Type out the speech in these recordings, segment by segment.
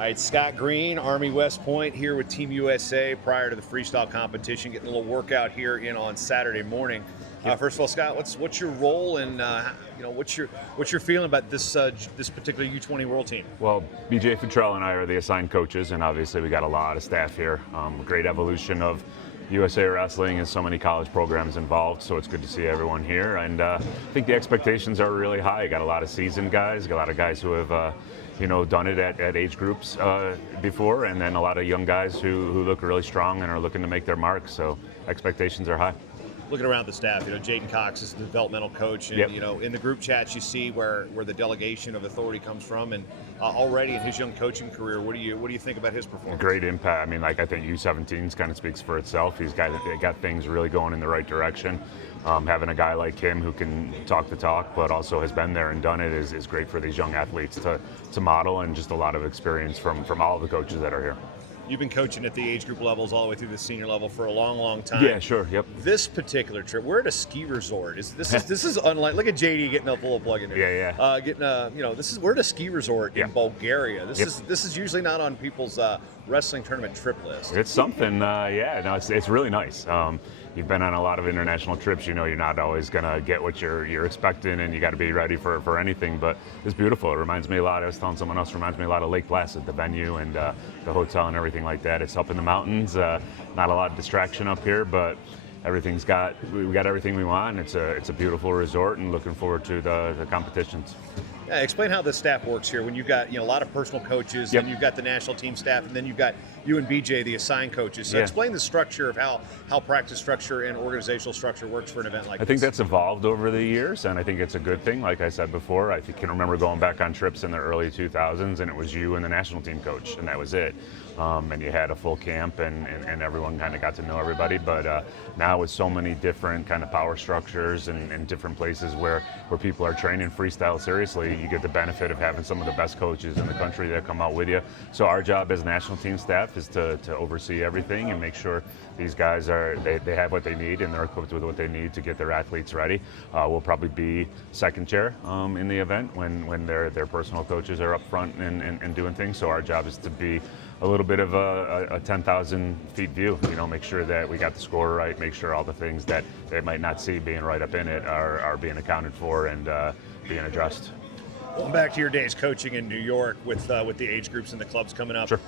All right, Scott Green, Army West Point, here with Team USA prior to the freestyle competition, getting a little workout here on Saturday morning. First of all, Scott, what's your role and what's your feeling about this particular U20 World team? Well, BJ Futrell and I are the assigned coaches, and obviously we got a lot of staff here. Great evolution of USA Wrestling and so many college programs involved, so it's good to see everyone here. And I think the expectations are really high. Got a lot of seasoned guys, got a lot of guys who have done it at age groups before, and then a lot of young guys who look really strong and are looking to make their mark. So expectations are high. Looking around the staff, J'Den Cox is the developmental coach, and yep. In the group chats you see where the delegation of authority comes from, and already in his young coaching career, what do you think about his performance? Great impact. I mean, I think U17 kind of speaks for itself. He's got things really going in the right direction. Having a guy like him who can talk the talk, but also has been there and done it is great for these young athletes to model, and just a lot of experience from all of the coaches that are here. You've been coaching at the age group levels all the way through the senior level for a long, long time. Yeah, sure. Yep. This particular trip, we're at a ski resort. This is unlike. Look at JD getting a full plug in here. Yeah. We're at a ski resort in Bulgaria. Yep. This is usually not on people's wrestling tournament trip list. It's something. It's really nice. You've been on a lot of international trips. You're not always gonna get what you're expecting, and you got to be ready for anything. But it's beautiful. It reminds me a lot. I was telling someone else. It reminds me a lot of Lake Placid, the venue and the hotel and everything like that. It's up in the mountains. Not a lot of distraction up here, but we got everything we want. It's a beautiful resort, and looking forward to the competitions. Yeah, explain how the staff works here. When you've got a lot of personal coaches, yep. and you've got the national team staff, and then you've got you and BJ, the assigned coaches. So explain the structure of how practice structure and organizational structure works for an event like this. I think that's evolved over the years, and I think it's a good thing. Like I said before, I can remember going back on trips in the early 2000s, and it was you and the national team coach, and that was it. And you had a full camp, and everyone kind of got to know everybody. But now with so many different kind of power structures and different places where people are training freestyle seriously, you get the benefit of having some of the best coaches in the country that come out with you. So our job as national team staff is to oversee everything and make sure these guys they have what they need and they're equipped with what they need to get their athletes ready. We'll probably be second chair in the event when their personal coaches are up front and doing things. So our job is to be a little bit of a 10,000 feet view, make sure that we got the score right, make sure all the things that they might not see being right up in it are being accounted for and being addressed. Going back to your days coaching in New York with the age groups and the clubs coming up, sure.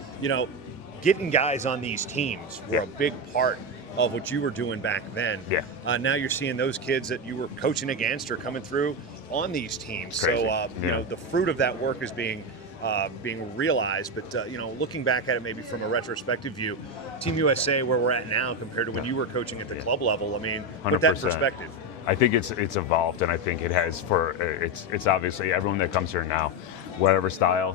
Getting guys on these teams were a big part of what you were doing back then. Yeah. Now you're seeing those kids that you were coaching against or coming through on these teams. Crazy. So the fruit of that work is being realized, but looking back at it maybe from a retrospective view, Team USA, where we're at now compared to when you were coaching at the club level, I mean, put that in perspective. I think it's evolved, and I think it has it's obviously everyone that comes here now, whatever style,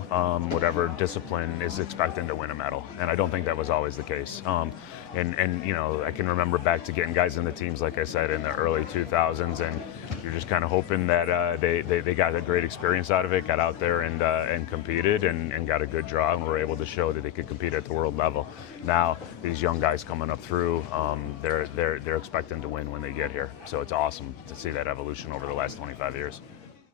whatever discipline, is expecting to win a medal, and I don't think that was always the case. I can remember back to getting guys in the teams, like I said, in the early 2000s, and you're just kind of hoping that they got a great experience out of it, got out there and competed and got a good draw, and were able to show that they could compete at the world level. Now these young guys coming up through, they're expecting to win when they get here, so it's awesome to see that evolution over the last 25 years.